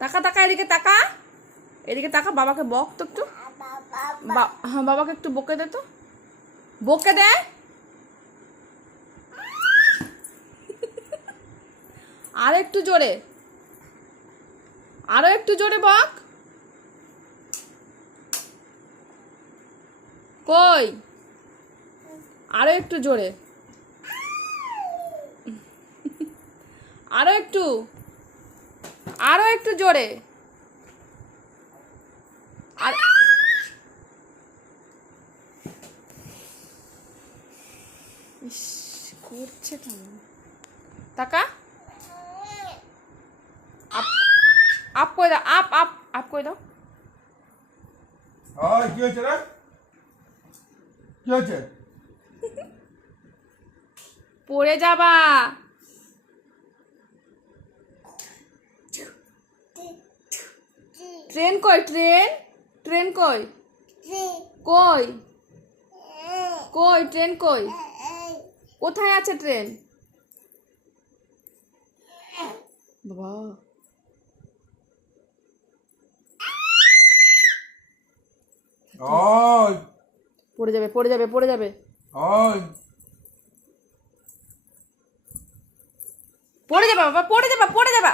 তাকা তাকা, এদিকে তাকা, এদিকে তাকা, বাবাকে বক তো একটু। হ্যাঁ, বাবাকে একটু বকে দে তো, বকে দে। আর একটু জোরে, আরো একটু জোরে বক। কই, আরো একটু জোরে, আরো একটু, আরো একটু জোরে। আর ইস, করছে কেমন? তাকা, আপ আপ করে দাও, আপ আপ আপ করে দাও। কি হয়েছে রে? কি হয়েছে? পড়ে যাবা। ট্রেন কই, ট্রেন, ট্রেন কই, কই, কই ট্রেন কই, কোথায় আছে ট্রেন? বাবা, ওই পড়ে যাবে, পড়ে যাবে, পড়ে যাবে, ওই পড়ে যাবে বাবা, পড়ে যাবা, পড়ে যাবা।